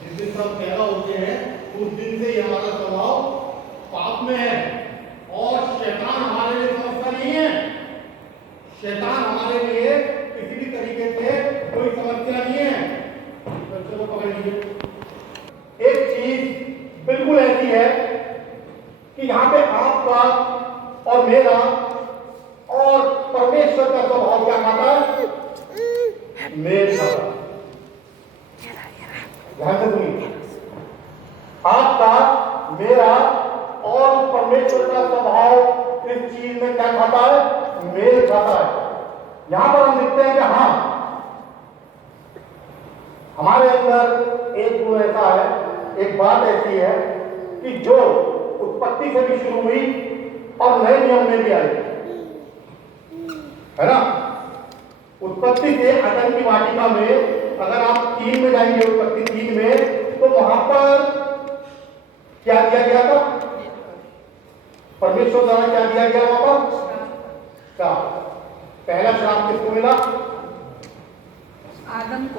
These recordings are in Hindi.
जिस दिन हम पैदा होते हैं उस दिन से ही हमारा स्वभाव पाप में है और शैतान हमारे लिए समस्या नहीं है। शैतान हमारे लिए किसी भी तरीके से कोई समस्या नहीं है। बच्चों को पकड़ लीजिए। एक चीज बिल्कुल ऐसी है कि यहाँ पे आपका और मेरा और परमेश्वर का स्वभाव क्या खाता है? मेल खाता। ध्यान से सुनिए, आपका मेरा और परमेश्वर का स्वभाव इस चीज में क्या खाता है? मेल खाता है। यहां पर हम देखते हैं कि हाँ, हमारे अंदर एक गुण ऐसा है, एक बात ऐसी है कि जो उत्पत्ति से भी शुरू हुई और नए नियम में भी आई, है ना। उत्पत्ति से अदन की वाटिका में अगर आप 3 में जाएंगे, उत्पत्ति 3 में, तो वहां पर क्या दिया गया था? परमेश्वर द्वारा क्या दिया गया वहां पर? श्राप। पहला श्राप किसको मिला? आदम को।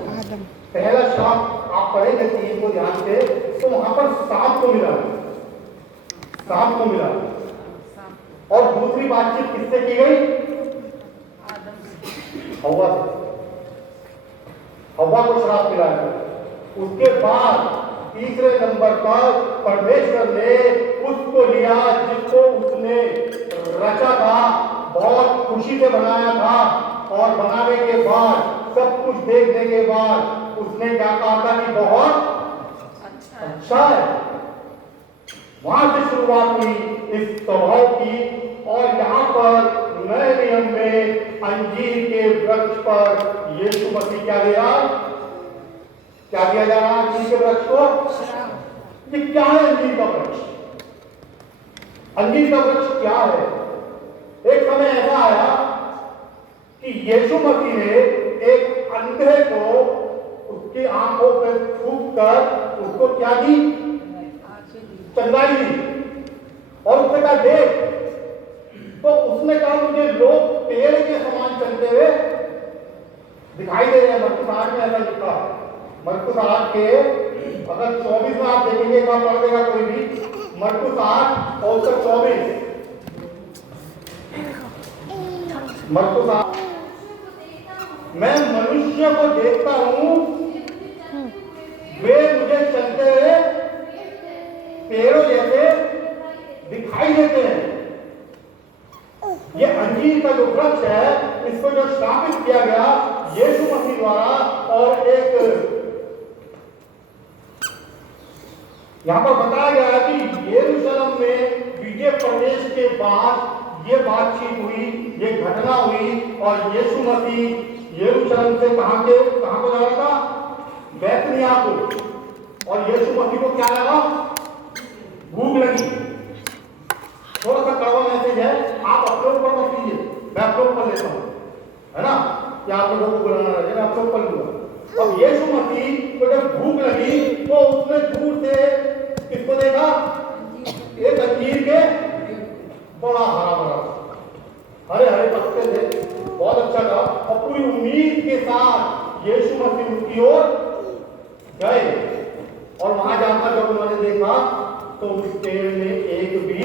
पहला श्राप आप पढ़ेंगे 3 को ध्यान से, तो वहां पर सांप को मिला, सांप को मिला। और दूसरी बातचीत किससे की गई? हव्वा से। हव्वा को श्राप मिला है। उसके बाद तीसरे नंबर पर परमेश्वर ने उसको लिया जिसको उसने रचा था, बहुत खुशी से बनाया था, और बनाने के बाद सब कुछ देखने के बाद उसने क्या कहा था कि बहुत अच्छा है। वहां से शुरुआत हुई इस स्वभाव की। और यहाँ पर नए नियम में अंजीर के वृक्ष पर यीशु मसीह क्या दिया? क्या दिया जा रहा है अंजीर के वृक्ष को? ये क्या है अंजीर का वृक्ष? अंजीर का वृक्ष क्या है? एक समय ऐसा आया कि यीशु मसीह ने एक अंधे को उसकी आंखों पे थूक कर उसको क्या दी? चंगाई दी। और उसने कहा देख। तो उसने कहा मुझे लोग पेड़ के समान चलते हुए दिखाई दे रहे हैं। मरकुस 8 में ऐसा लिखा। मरकुस 8 के अगर 24 में आप देखेंगे, एक बार पढ़ देगा कोई भी, मरकुस 8 और उसका 24। मरकुस 8, मैं मनुष्य को देखता हूं, वे मुझे चलते हुए पेड़ों जैसे दिखाई देते हैं। ये अंजीर का जो वृक्ष है, इसको जो स्थापित किया गया यीशु मसीह द्वारा, और एक यहां पर बताया गया है कि यरूशलेम में विजय प्रवेश के बाद ये बातचीत हुई, ये घटना हुई, और यीशु मसीह यरूशलेम से कहां को जा रहा था? बैतनिय्याह को। और यीशु मसीह को क्या लगा? भूख लगी। थोड़ा सा कड़वा मैसेज है, आप अपने ऊपर मत लीजिए, मैं अपने ऊपर लेता हूं, है ना, कि आप लोगों को बुलाना रहेगा, मैं अपने ऊपर लूंगा। अब यीशु मसीह को जब भूख लगी तो उसने दूर से किसको देखा? एक अंजीर के बड़ा हरा भरा हरे हरे पत्ते थे, बहुत अच्छा था। और पूरी उम्मीद के साथ यीशु मसीह उसकी ओर गए, और वहां जाकर जब उन्होंने देखा तो उस पेड़ में एक भी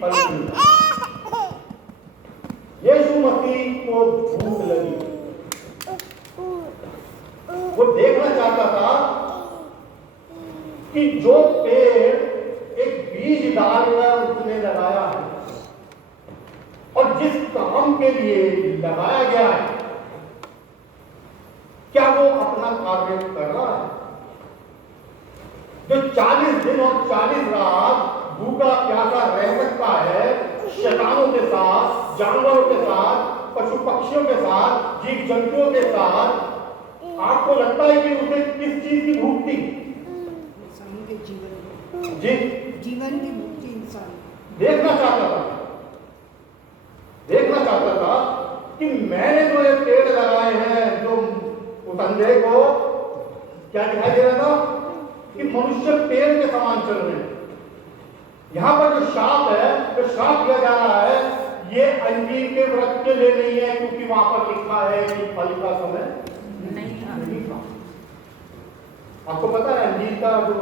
फल नहीं था। यीशु मसीह को भूख लगी, वो देखना चाहता था कि जो पेड़ एक बीज डालकर उसने लगाया है और जिस काम के लिए लगाया गया है, क्या वो अपना कार्य कर रहा है? जो 40 दिन और 40 रात भूखा प्यासा रह सकता है, शैतानों के साथ, जानवरों के साथ, पशु पक्षियों के साथ, जीव जंतुओं के साथ, आपको लगता है कि उसे किस चीज की भूख थी? इंसान के जीवन जी, जीवन की भूख थी। इंसान देखना चाहता था कि मैंने जो ये पेड़ लगाए हैं, जो उस अंधे को क्या दिखाई दे रहा था कि मनुष्य पेड़ के समान चल रहे हैं। यहां पर जो श्राप है, जो श्राप दिया जा रहा है, ये अंजीर के वृक्ष के लिए नहीं है, क्योंकि वहां पर लिखा है कि फल आपको पता है अंजीर का जो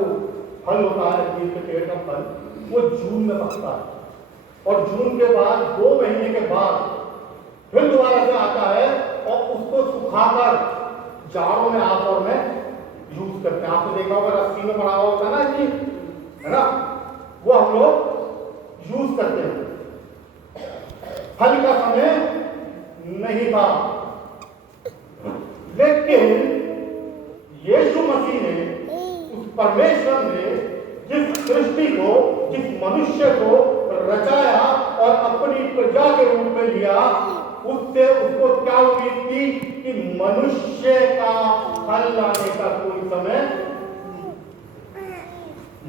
फल होता है, अंजीर के पेड़ का फल, वो जून में पकता है और जून के बाद 2 महीने के बाद फिर दोबारा से आता है और उसको सुखाकर जाड़ों में आप और मैं यूज करते हैं। आपने देखा होगा रस्सी में बना हुआ होता है ना अंजीर, है ना, वो हम लोग यूज करते हैं। फल का समय नहीं था, लेकिन यीशु मसीह ने, उस परमेश्वर ने जिस सृष्टि को, जिस मनुष्य को रचाया और अपनी प्रजा के रूप में लिया, उससे उसको क्या उम्मीद थी कि मनुष्य का फल लाने का कोई समय,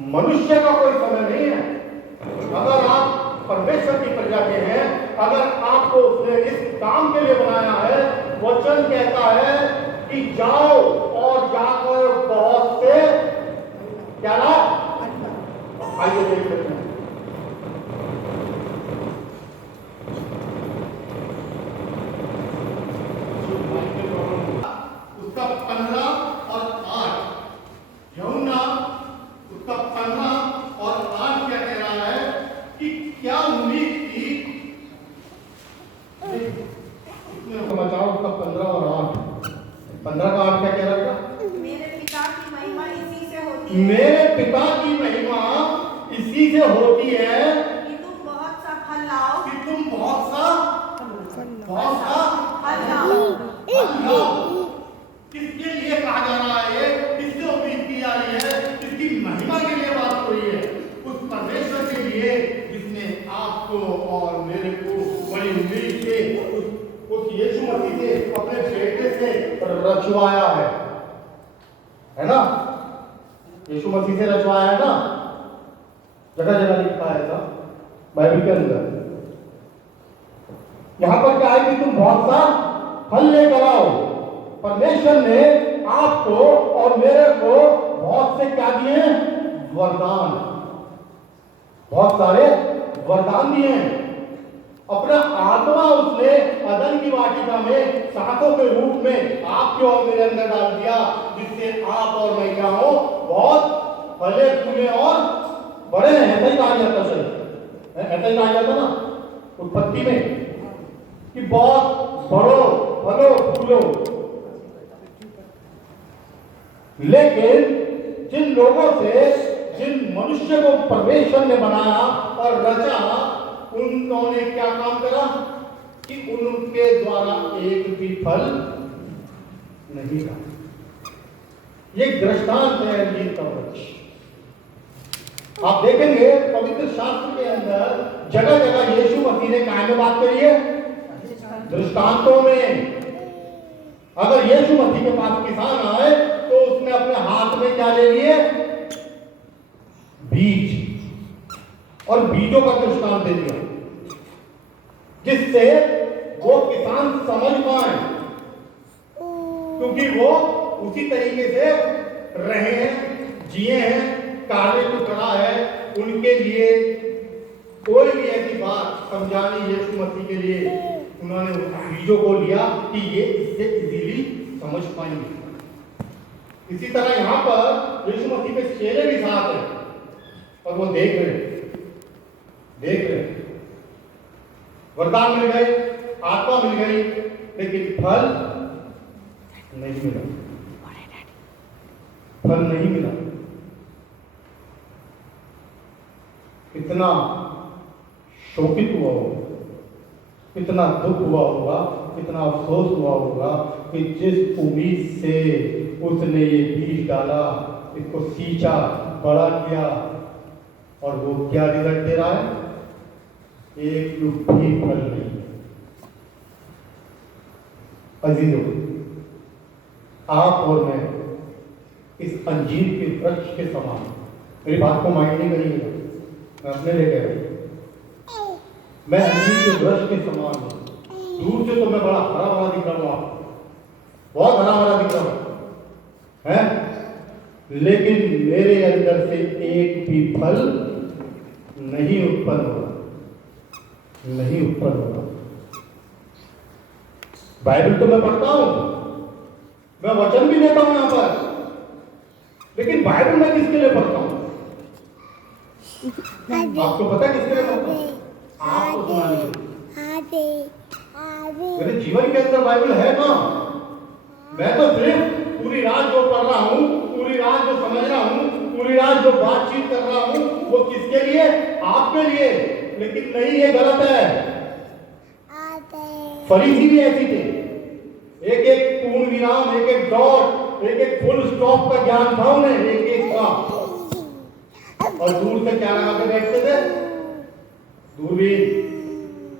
मनुष्य का कोई समय नहीं है। अगर आप परमेश्वर की प्रजा के हैं, अगर आपको उसने इस काम के लिए बनाया है, वचन कहता है कि जाओ और जाकर बहुत से क्या लाओ। आइए देख लेते हैं। उसका 15 और 8, यूहन्ना उसका 15 और 8 क्या कह रहा है कि क्या उम्मीद थी। समाचार उसका 15 और 8, 15 का 8 क्या कह रहा था? मेरे पिता की महिमा इसी से होती है, मेरे पिता की महिमा इसी से होती है कि तुम बहुत सा फल लाओ, कि तुम बहुत सा फल लाओ। किसके लिए कहा जा रहा है? किससे उम्मीद की जा रही है? किसकी महिमा के लिए बात हो रही है? उस परमेश्वर के लिए जिसने आपको और मेरे को बड़ी उम्मीद से उस यीशु मसीह से, अपने बेटे से रचवाया है ना? यीशु मसीह से रचवाया है ना? जगह जगह लिखा है ऐसा बाइबल के अंदर। यहां पर क्या है कि तुम बहुत सा फल लेकर आओ। परमेश्वर ने आपको और मेरे को बहुत से क्या दिए? वरदान, बहुत सारे वरदान दिए हैं। अपना आत्मा उसने अदन की वाटिका में शाखों के रूप में आपके और मेरे अंदर डाल दिया, जिससे आप और मैं क्या हो? बहुत फले फूले और बड़े हैं। ऐसा ही कहा जाता है, ऐसा ही कहा जाता ना उत्पत्ति में कि बहुत बड़ो फलो फूलो। लेकिन जिन लोगों से, जिन मनुष्य को परमेश्वर ने बनाया और रचा, उन्होंने क्या काम करा कि उनके द्वारा एक भी फल नहीं था। ये दृष्टांत है अंजीर का वृक्ष। आप देखेंगे पवित्र शास्त्र के अंदर जगह जगह यीशु मसीह ने काय में बात करी है? दृष्टांतों में। अगर यीशु मसीह के पास किसान आए तो उसने अपने हाथ में क्या ले लिए? बीज, और बीजों का दृष्टांत दे दिया, जिससे वो किसान समझ पाए, क्योंकि वो उसी तरीके से रहे हैं, जिए हैं, कार्य को करा है। उनके लिए कोई भी ऐसी बात समझानी यीशु मसीह के लिए, उन्होंने बीजों को लिया कि ये इससे इजीली समझ पाएंगे। इसी तरह यहां पर यीशु मसीह के चेले भी साथ हैं और वो देख रहे, वरदान मिल गए, आत्मा मिल गई, लेकिन फल नहीं मिला, फल नहीं मिला। कितना शोकित हुआ होगा, कितना दुख हुआ होगा, कितना अफसोस हुआ होगा कि जिस उम्मीद से उसने ये बीज डाला, इसको सींचा, बड़ा किया, और वो क्या रिजल्ट दे रहा है? एक भी फल नहीं। अजीजों, आप और मैं इस अंजीर के वृक्ष के समान, मेरी बात को माइंड नहीं करिएगा, मैं अपने लिए कह रहा हूं, मैं अंजीर के वृक्ष के समान हूं। दूर से तो मैं बड़ा हरा भरा दिख रहा हूं, आपको बहुत हरा भरा दिख रहा हूं, है, लेकिन मेरे अंदर से एक भी फल नहीं उत्पन्न होगा, नहीं उत्पन्न होगा। बाइबल तो मैं पढ़ता हूं, मैं वचन भी देता हूं यहां पर, लेकिन बाइबल मैं किसके लिए पढ़ता हूँ? आपको पता है किसके लिए पढ़ता हूँ? आपको सुनाने के लिए। मेरे जीवन के अंदर बाइबल है ना। मैं तो सिर्फ पूरी रात जो पढ़ रहा हूँ, पूरी रात जो समझ रहा हूँ, पूरी रात जो बातचीत कर रहा हूँ, वो किसके लिए? आपके लिए। लेकिन नहीं, ये गलत है। फरीसी भी ऐसी थे। एक एक पूर्ण विराम, एक एक डॉट, एक एक फुल स्टॉप का ज्ञान था उन्हें, एक एक का। और दूर से क्या लगा के बैठते थे? दूरबीन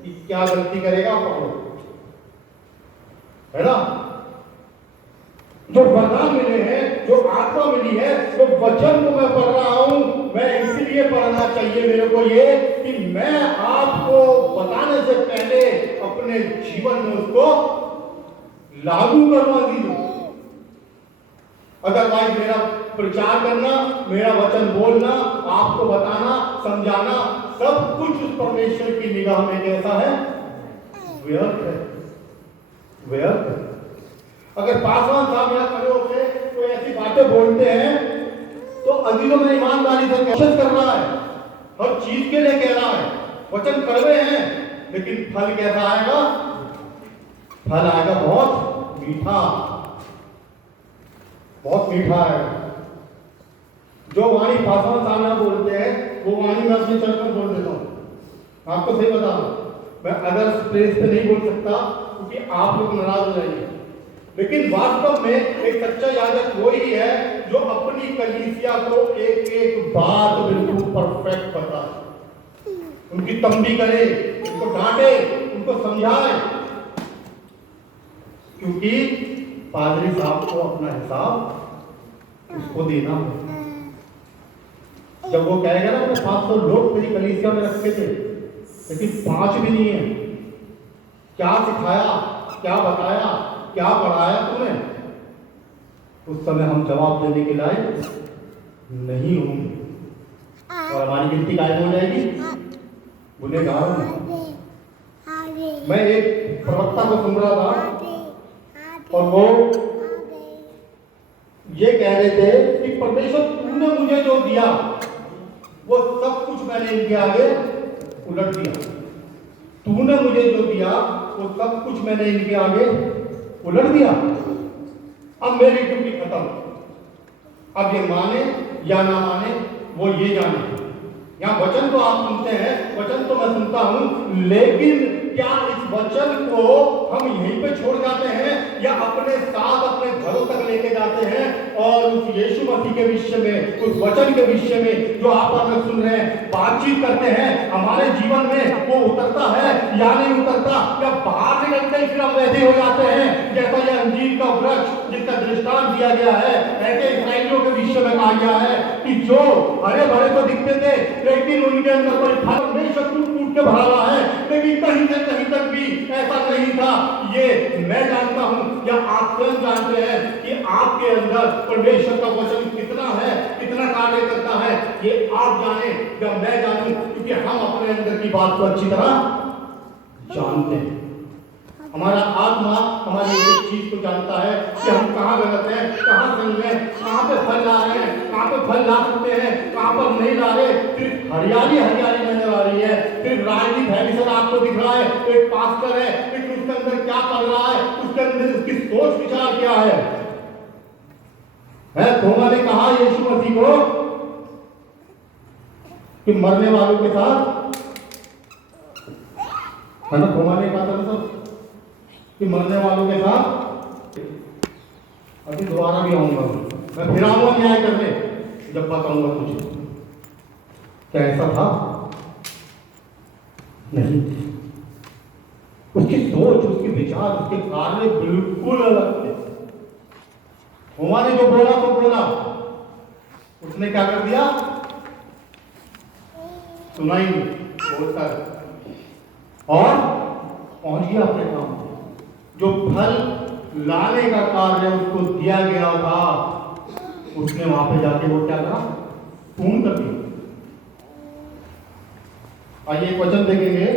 कि क्या गलती करेगा पकड़ो, है ना। जो वरदान मिले हैं, जो आत्मा मिली है, जो वचन को मैं पढ़ रहा हूं, मैं इसलिए पढ़ना चाहिए मेरे को ये कि मैं आपको बताने से पहले अपने जीवन में उसको लागू करवा दीजिए। अदरवाइज मेरा प्रचार करना, मेरा वचन बोलना, आपको बताना, समझाना, सब कुछ उस परमेश्वर की निगाह में कैसा है? व्यर्थ है, व्यर्थ है। अगर पासवान साहब यहाँ खड़े होकर कोई ऐसी बातें बोलते हैं तो अजीजों में ईमानदारी से कोशिश कर रहा है, हर चीज के लिए कह रहा है, वचन कड़वे हैं, लेकिन फल कैसा आएगा? फल आएगा बहुत मीठा, बहुत मीठा है। जो वाणी पासवान साहब यहाँ बोलते हैं, वो वाणी मैं अपने चर्च में बोल देता हूँ। आपको सही बता रहा हूँ, मैं अदर प्लेस पे नहीं बोल सकता क्योंकि आप लोग नाराज हो जाएंगे। लेकिन वास्तव में एक सच्चा याजक वही है जो अपनी कलीसिया को एक एक बात बिल्कुल परफेक्ट बताए, उनकी तंबी करे, उनको डांटे, उनको समझाए, क्योंकि पादरी साहब को अपना हिसाब उसको देना है। जब वो कहेगा ना, 500 लोग मेरी कलीसिया में रखे थे लेकिन 5 भी नहीं है, क्या सिखाया, क्या बताया, क्या पढ़ाया तुमने? उस समय हम जवाब देने के लायक नहीं होंगे और हमारी गिनती कायम हो जाएगी गुनहगारों में। मैं एक प्रवक्ता को सुन रहा था और वो ये कह रहे थे कि परमेश्वर तुमने मुझे जो दिया वो सब कुछ मैंने इनके आगे उलट दिया। तूने मुझे जो दिया वो सब कुछ मैंने इनके आगे उलट दिया। अब मेरी ड्यूटी खत्म। अब ये माने या ना माने वो ये जाने। यहाँ वचन तो आप सुनते हैं, वचन तो मैं सुनता हूं, लेकिन क्या इस वचन को हम यहीं पे छोड़ जाते हैं या अपने साथ अपने घरों तक लेके जाते हैं और उस यीशु मसीह के विषय में, उस वचन के विषय में जो आप और मैं सुन रहे हैं, बातचीत करते हैं, हमारे जीवन में वो उतरता है या नहीं उतरता? या बाहर निकलते ही फिर हम वैसे हो जाते हैं जैसा यह अंजीर का वृक्ष जिसका दृष्टांत दिया गया है, ऐसे इस्राएलियों के विषय में कहा गया है कि जो हरे भरे तो दिखते थे लेकिन उनके अंदर कोई फल नहीं, शत्रु टूट के भरा हुआ है, लेकिन कहीं से कहीं तक भी ऐसा नहीं था। ये मैं जानता हूं या आप स्वयं जानते हैं कि आपके अंदर परमेश्वर का वचन कितना है, कितना कार्य करता है, ये आप जाने या मैं जानूं, क्योंकि हम अपने अंदर की बात को अच्छी तरह जानते हैं। हमारा आत्मा हमारी एक चीज को जानता है कि हम कहाँ गलत हैं, कहाँ सही हैं, कहाँ पे फल ला रहे हैं, कहाँ पे फल ला सकते हैं, कहाँ पर नहीं ला रहे। सिर्फ हरियाली हरियाली नजर आ रही है, सिर्फ राजनीति फैमिशन आपको दिख रहा है, एक पास्टर है लेकिन उसके अंदर क्या कर रहा है, उसके अंदर उसकी सोच विचार क्या है। थोमा ने कहा यीशु मसीह को कि मरने वालों के साथ, है ना, थोमा ने कहा था सब कि मरने वालों के साथ अभी दोबारा भी आऊंगा, मैं फिर आऊंगा न्याय करने जब बताऊंगा तुझे। क्या ऐसा था? नहीं। उसकी सोच, उसके विचार, उसके कार्य बिल्कुल अलग थे। थोमा ने जो बोला तो बोला, उसने क्या कर दिया? सुना ही नहीं, बोलता है और पहुंच गया अपने काम। जो फल लाने का कार्य उसको दिया गया था, उसने वहां पे जाके वो क्या करा? पूर्ण कर दिया। आइए एक वचन देखेंगे,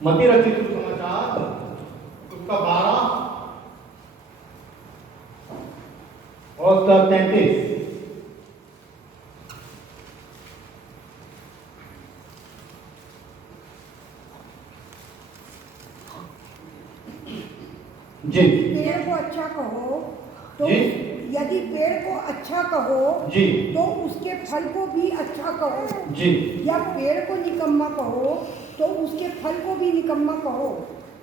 मत्ती रचित सुसमाचार उसका 12 और 33। जी पेड़ को अच्छा कहो तो जी। यदि पेड़ को अच्छा कहो जी तो उसके फल को भी अच्छा कहो, जी या पेड़ को निकम्मा कहो तो उसके फल को भी निकम्मा कहो,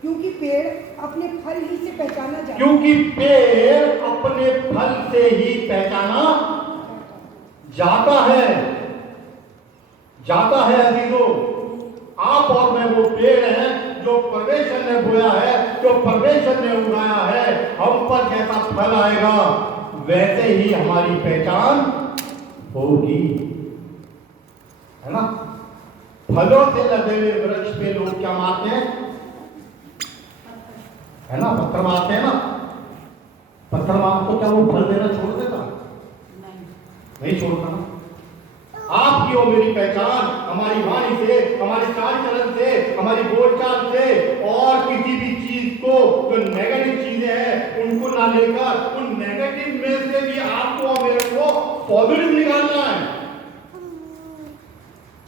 क्योंकि पेड़ अपने फल ही से पहचाना जाता है। क्योंकि पेड़ अपने फल से ही पहचाना जाता है, जाता है। अजीजों, आप और मैं वो पेड़ हैं जो परमेश्वर ने बोया है, जो परमेश्वर ने उगाया है। हम पर जैसा फल आएगा वैसे ही हमारी पहचान होगी, है ना। फलों से लदे हुए वृक्ष पे लोग क्या मारते हैं, है ना, पत्थर मारते हैं ना। पत्थर मार तो क्या वो फल देना छोड़ देता? नहीं छोड़ता ना। आपकी और मेरी पहचान हमारी वाणी से, हमारे चाल चलन से, हमारी बोलचाल से, और किसी भी चीज को जो नेगेटिव चीजें हैं उनको ना लेकर उन नेगेटिव में से भी आपको और मेरे को पॉजिटिव निकालना है।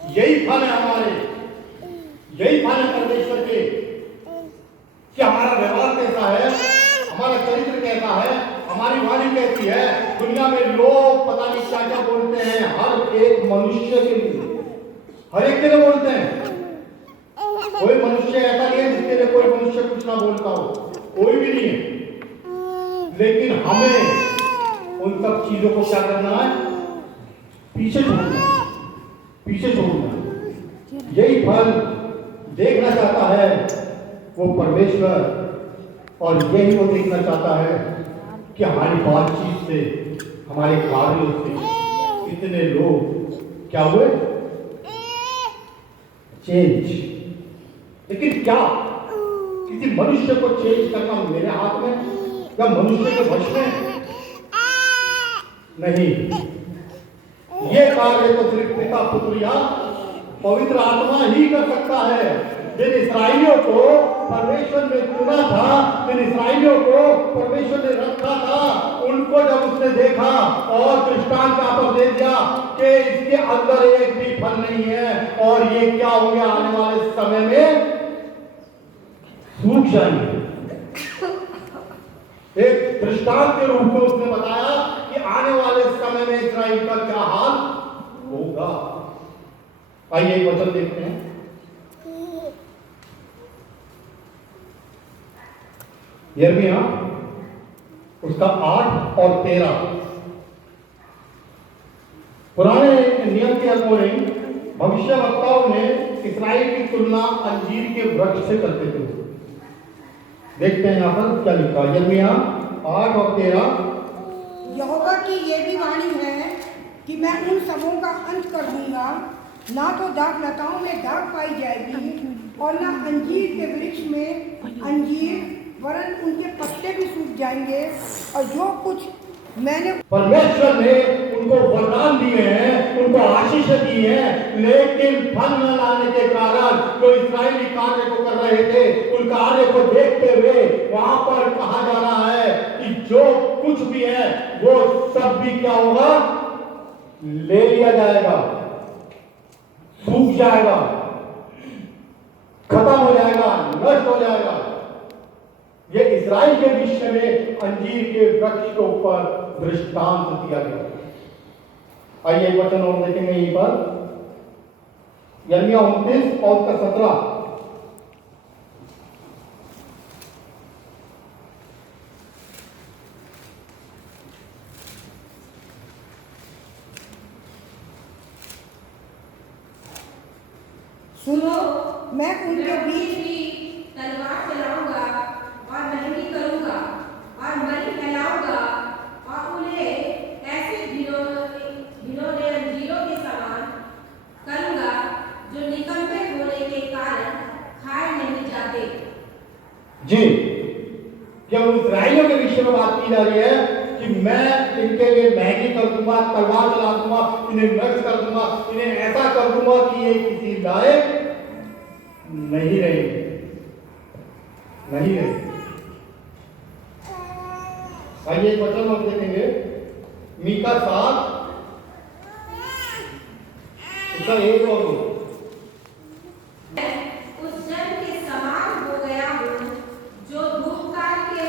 यही फल है हमारे, यही फल है परमेश्वर के, कि हमारा व्यवहार कैसा है, हमारा चरित्र कैसा है, हमारी वाणी कैसी है। दुनिया में लोग पता नहीं क्या क्या बोलते हैं, हर एक मनुष्य के लिए, हर एक के लिए बोलते हैं। कोई मनुष्य ऐसा नहीं है जिसके लिए कोई मनुष्य कुछ ना बोलता हो, कोई भी नहीं है। लेकिन हमें उन सब चीजों को क्या करना है, पीछे छोड़ना, पीछे छोड़ना। यही फल देखना चाहता है वो परमेश्वर, और यही वो देखना चाहता है कि हमारी बातचीत से, हमारे कार्यों से कितने लोग क्या हुए, चेंज। लेकिन क्या किसी मनुष्य को चेंज करना मेरे हाथ में या मनुष्य के वश में? नहीं, ये कार्य तो सिर्फ पिता, पुत्र या पवित्र आत्मा ही कर सकता है। जिन इस्राएलियों को परमेश्वर ने चुना था, जिन इस्राएलियों को परमेश्वर ने रखा था, उनको जब उसने देखा और दृष्टांत पर दे दिया कि इसके अंदर एक भी फल नहीं है और ये क्या होंगे, आने वाले समय में सूख जाएंगे। एक दृष्टांत के रूप में उसने बताया कि आने वाले समय में इस्राएल का क्या हाल होगा। आइए एक वचन देखते हैं। यिर्मयाह उसका 8 और 13। पुराने नियम के अकॉर्डिंग भविष्यवक्ताओं ने इस्राएल की तुलना अंजीर के वृक्ष से करते थे। देखते हैं यहाँ पर क्या लिखा, यिर्मयाह 8 और 13। यहोवा की ये भी वाणी है कि मैं उन सबों का अंत कर दूंगा, ना तो दाख लताओं में दाख पाई जाएगी और ना अंजीर के वृक्ष में अंजीर, वरन उनके पत्ते भी सूख जाएंगे। और जो कुछ मैंने परमेश्वर ने उनको वरदान दिए हैं, उनको आशीष दी है, लेकिन फल न लाने के कारण जो इस्राएली कार्य को कर रहे थे, उन कार्य को देखते हुए वहां पर कहा जा रहा है कि जो कुछ भी है वो सब भी क्या होगा, ले लिया जाएगा, सूख जाएगा, खत्म हो जाएगा, नष्ट हो जाएगा। ये इस्राएल के विषय में अंजीर के वृक्ष के ऊपर दृष्टांत दिया गया। आइए एक वचन और देखेंगे यहीं पर, यिर्मयाह 29 और उसका 17। सुनो, मैं उनके बीच तलवार चलाऊंगा और महंगी करूंगा और मरी फैलाऊंगा और उन्हें ऐसे ढिलोने अंजीरों के समान करूंगा जो निकम्मे होने के कारण खाए नहीं जाते। जी, जब इस्राएलियों के विषय में बात की जा रही है कि मैं इनके लिए महंगी कर दूंगा, तलवार चला दूंगा, इन्हें नष्ट कर दूंगा, इन्हें ऐसा कर दूंगा कि ये किसी लायक नहीं रहेंगे, नहीं रहेंगे। आइए एक वचन हम देखेंगे, मीका 7 उसका 1 और 2। उस जन के समान हो गया हूँ जो धूपकाल के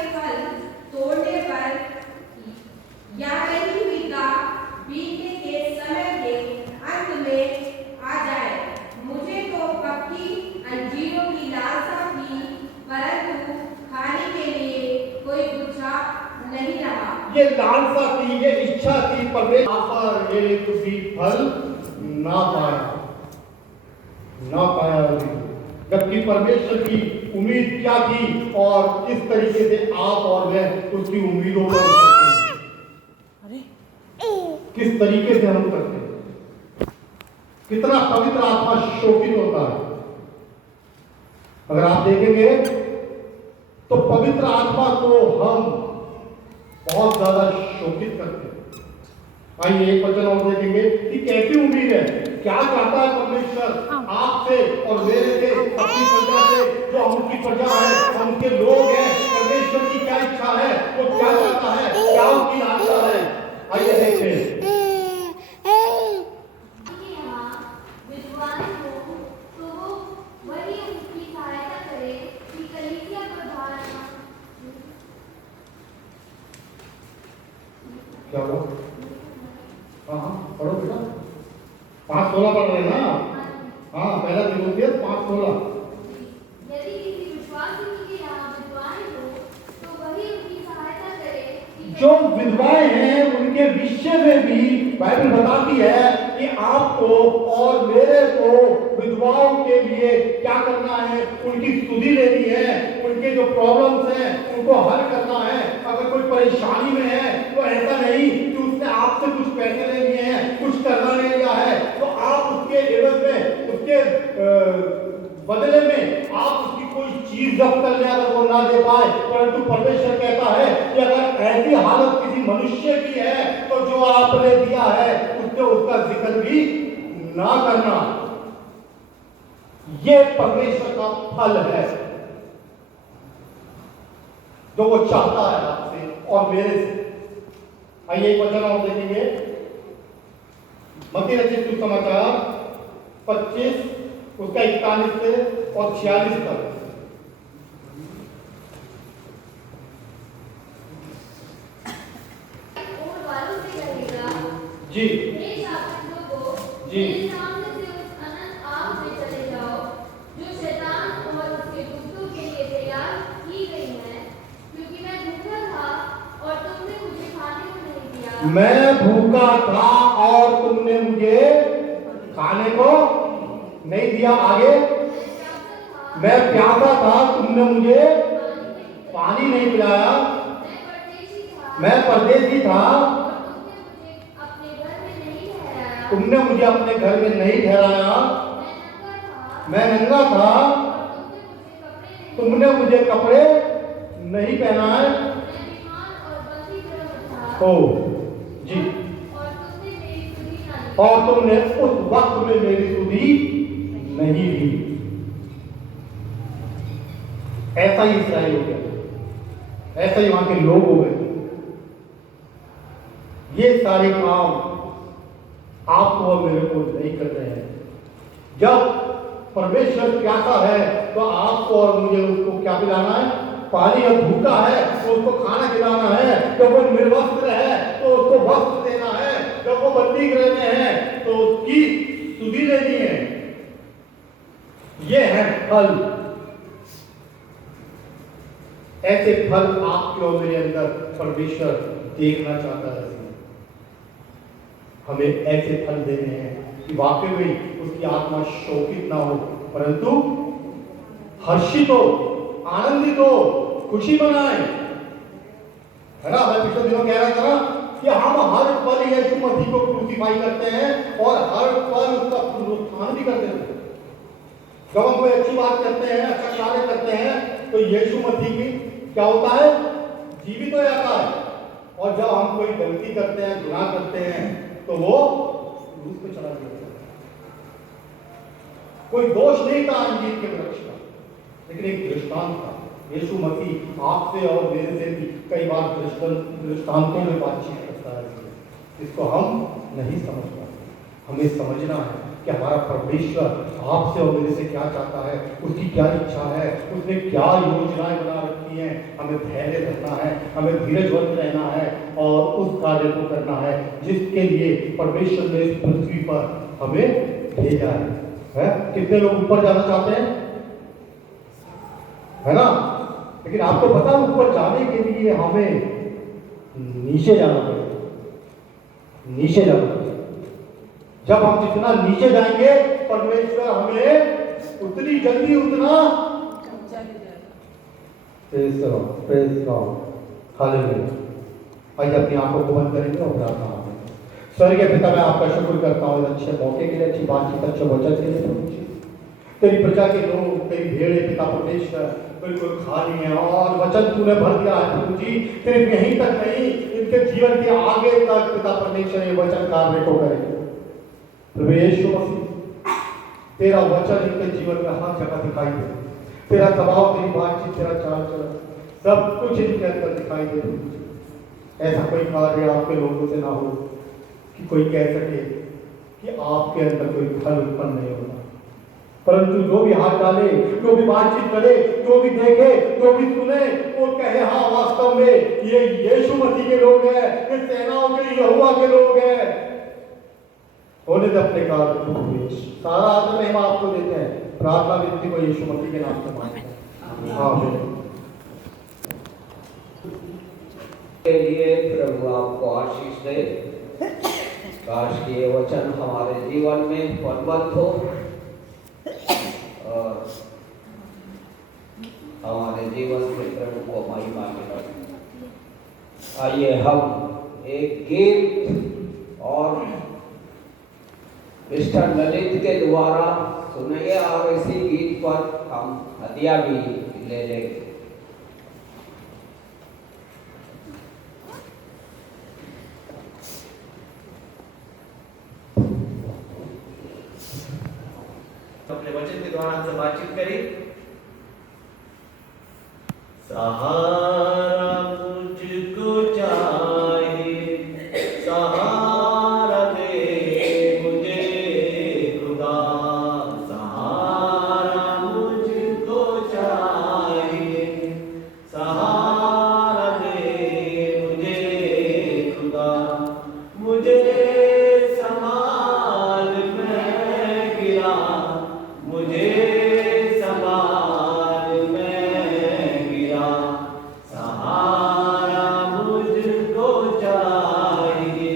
नहीं रहा। ये लालसा थी, ये इच्छा थी, परमेश्वर एक भी फल ना पाया जबकि परमेश्वर की उम्मीद क्या थी और किस तरीके से आप और मैं उसकी उम्मीदों पर करते हैं, किस तरीके से हम करते हैं, कितना पवित्र आत्मा शोकित होता है। अगर आप देखेंगे तो पवित्र आत्मा को हम बहुत ज्यादा शोकित करते हैं। आइए एक वचन और देखेंगे कि कैसी उम्मीद है, क्या चाहता है परमेश्वर आपसे और मेरे से, अपनी प्रजा से, जो हम उनकी प्रजा है, हम उनके लोग हैं। परमेश्वर की क्या इच्छा है, वो क्या चाहता है, क्या उनकी आशा है। आइए देखते हैं। क्या हुआ? हाँ पढ़ो बेटा, 5:16 पढ़ रहे हैं ना? हाँ पहला तिमोथेयुस 5:16। यदि किसी विश्वासी की यहाँ विधवाएं हो तो वही उनकी सहायता करे। जो विधवाएं हैं उनके विषय में भी बाइबल बताती है कि आपको और मेरे को विधवाओं के लिए क्या करना है, उनकी स्तुति लेनी है, उनके जो प्रॉब्लम्स हैं उनको हल करना है। अगर कोई परेशानी में है तो ऐसा नहीं कि उसने आपसे कुछ पैसे ले लिए हैं, कुछ करना ले लिया है, तो आप उसके एवज में, उसके बदले में आप उसकी कोई चीज जब्त कर ले अगर वो ना दे पाए। परंतु परमेश्वर कहता है कि अगर ऐसी हालत किसी मनुष्य की है तो जो आपने दिया है उससे उसका जिक्र भी ना करना। ये परमेश्वर का फल है जो वो चाहता है आपसे और मेरे से। आइए एक वचन और देखेंगे, मत्ती रचित सुसमाचार 25 उसका 41 से और 46 तक। जी जी सामने से उस अनंत आग में चले जाओ जो शैतान और उसके दूतों के लिए तैयार की गई है, क्योंकि मैं भूखा था और तुमने मुझे खाने को नहीं दिया। मैं भूखा था और तुमने मुझे खाने को नहीं दिया। आगे, मैं प्यासा था तुमने मुझे पानी नहीं पिलाया। मैं परदेशी था तुमने मुझे अपने घर में नहीं ठहराया। मैं नंगा था तुमने मुझे कपड़े नहीं पहनाए। ओ जी, और तुमने उस वक्त में मेरी सुधी नहीं दी। ऐसा ही इस्राएल हो गया, ऐसा ही वहां के लोग हो गए। ये सारे काम आपको और मेरे को नहीं कर रहे हैं। जब परमेश्वर प्यासा है तो आपको और मुझे उसको क्या पिलाना है, पानी। अब भूखा है तो उसको खाना खिलाना है। जब वो निर्वस्त्र है तो उसको वस्त्र देना है। जब वो बंदी गृह में है तो उसकी सुधि लेनी है। ये है फल। ऐसे फल आपके और मेरे अंदर परमेश्वर देखना चाहता है। हमें ऐसे फल देने हैं कि वाकई में उसकी आत्मा शोकित ना हो, परंतु हर्षित हो, आनंदित हो, खुशी मनाए। है ना? मैं पिछले दिनों कह रहा था ना कि हम हर पल यीशु मसीह को क्रूसीफाई करते हैं और हर पल उसका पुनरुत्थान भी करते हैं। जब हम कोई अच्छी बात करते हैं, अच्छा कार्य करते हैं, तो यीशु मसीह की क्या होता है, जीवित हो जाता है। और जब हम कोई गलती करते हैं, गुनाह करते हैं, तो वो क्रूस पे चढ़ा दिया जाता है। कोई दोष नहीं था अंजीर के वृक्ष का, लेकिन एक दृष्टांत था। यीशु मसीह आपसे और मेरे से भी कई बार दृष्टांतों में बातचीत करता है, इसको हम नहीं समझ पाते। हमें समझना है कि हमारा परमेश्वर आपसे और मेरे से क्या चाहता है, उसकी क्या इच्छा है, उसने क्या योजनाएं बना रखी हैं। हमें धैर्य रखना है, हमें धीरजवंत रहना है और उस कार्य को करना है जिसके लिए परमेश्वर ने इस पृथ्वी पर हमें भेजा है। कितने लोग ऊपर जाना चाहते हैं, है ना? लेकिन आपको पता है ऊपर जाने के लिए हमें नीचे जाना पड़ेगा, नीचे जाना पड़ेगा। जब हम जितना नीचे जाएंगे परमेश्वर हमें उतनी जल्दी उतना हालेलुया। आइए अपनी आंखों को बंद करेंगे और प्रार्थना करेंगे। स्वर्गीय पिता, मैं आपका शुक्र करता हूँ इस अच्छे मौके के लिए, अच्छी बातचीत, अच्छे वचन के लिए प्रभु जी। तेरी प्रजा के लोग, तेरी भेड़े पिता परमेश्वर बिल्कुल खाली है और वचन तूने भर दिया है प्रभु जी। सिर्फ यहीं तक नहीं, इनके जीवन के आगे तक पिता परमेश्वर ये वचन कार्य को करे। प्रभु यीशु मसीह, तेरा वचन इनके जीवन में हर जगह दिखाई दे। तेरा दबाव, तेरी बातचीत, तेरा चाल चलन सब कुछ इनके अंदर दिखाई दे। ऐसा कोई कार्य आपके लोगों से ना हो कि कोई कह सके कि आपके अंदर कोई फल उत्पन्न नहीं होगा, परंतु जो भी हाथ डाले, जो भी बातचीत करे, जो भी देखे, जो भी सुने, वो कहे हाँ वास्तव में ये यीशु मसीह के लोग हैं, ये सेनाओं के यहोवा के लोग हैं। होने दे अपने कार्य। सारा आदर हम आपको देते हैं। प्रार्थना विनती को यीशु मसीह के नाम से मांगते हैं, आमीन। के लिए प्रभु आपको आशीष दे। काश कि ये वचन हमारे जीवन में फलवंत हो और हमारे जीवन से प्रभु को महिमा मिले। आइए हम एक गीत और मिस्टर ललित के द्वारा सुनेंगे और इसी गीत पर हम हदिया भी ले लेंगे। अपने वचन के द्वारा हमसे बातचीत करी। सहारा मुझको चाहिए, सहारा दे मुझे खुदा, सहारा मुझको चाहिए, सहारा दे मुझे खुदा, मुझे संभाल मैं गिरा, मुझे संभाल मैं गिरा, सहारा मुझको चाहिए,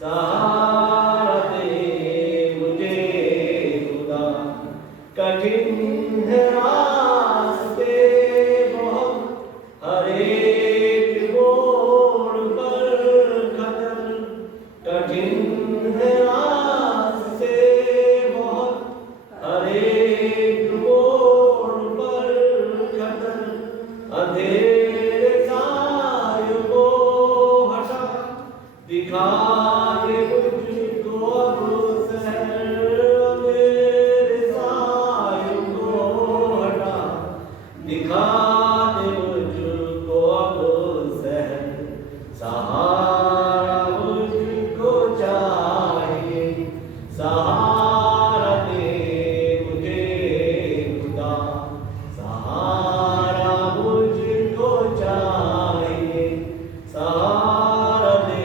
सहारा दे मुझे खुदा। कठिन है रास्ते बहुत, हर एक मोड़ पर खतर, कठिन है रास्ते बहुत, हर एक मोड़ पर खतर, अंधेरे सायों को हटा, दिखा दे मुझको अब शहर, अंधेरे सायों को हटा, दिखा दे मुझको अब शहर, सहारा मुझको चाहिए, सहारा दे मुझे खुदा, सहारा मुझको चाहिए, सहारा दे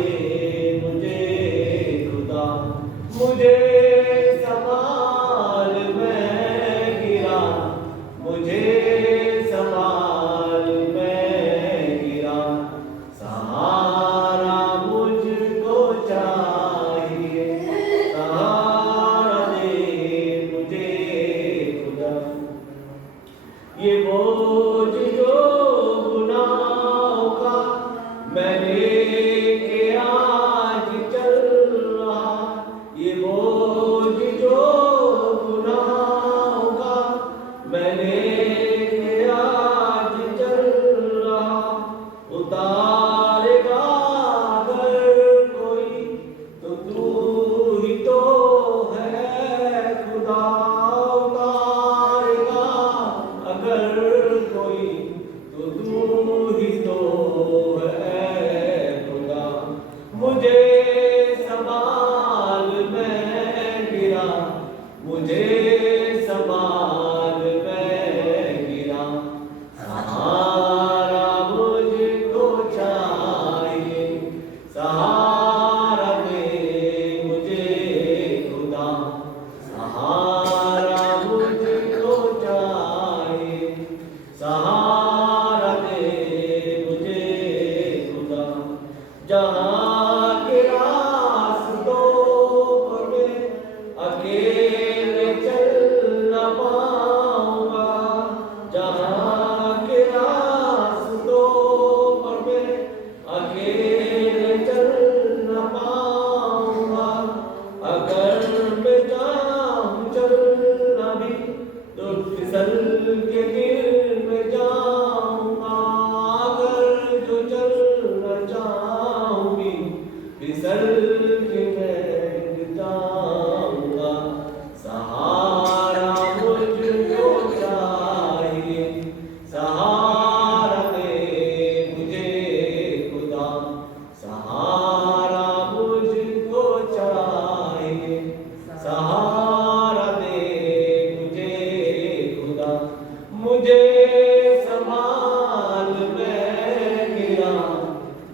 मेरा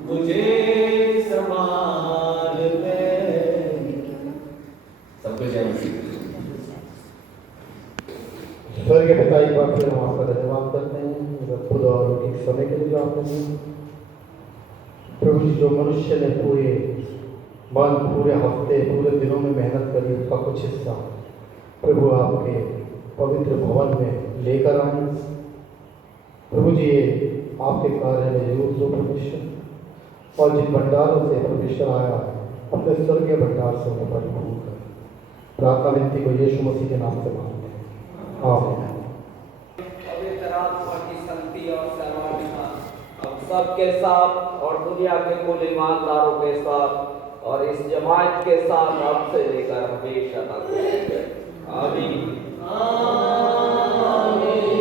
मुझे संभाल ले। सबको जय मसीह। स्वर्गीय पिता, एक बार फिर हम आपका धन्यवाद करते हैं खुद और एक समय के लिए जो आपने दिया। प्रभु जी, जो मनुष्य ने पूरे हफ्ते पूरे दिनों में मेहनत करी उसका कुछ हिस्सा प्रभु आपके पवित्र भवन में लेकर आए। प्रभु जी, ये आपके कार्य में जरूर दो परमेश्वर, और जिन भंडारों से परमेश्वर आया अपने स्वर्गीय भंडार से उन्हें परिपूर्ण कर। प्रार्थना विनती को यीशु मसीह के नाम से मांगते हैं, आमीन। पवित्र आत्मा की शक्ति और सर्वाधिकार अब सबके साथ और दुनिया के कुल ईमानदारों के साथ और इस जमात के साथ अब से लेकर हमेशा तक। आमीन। आमीन।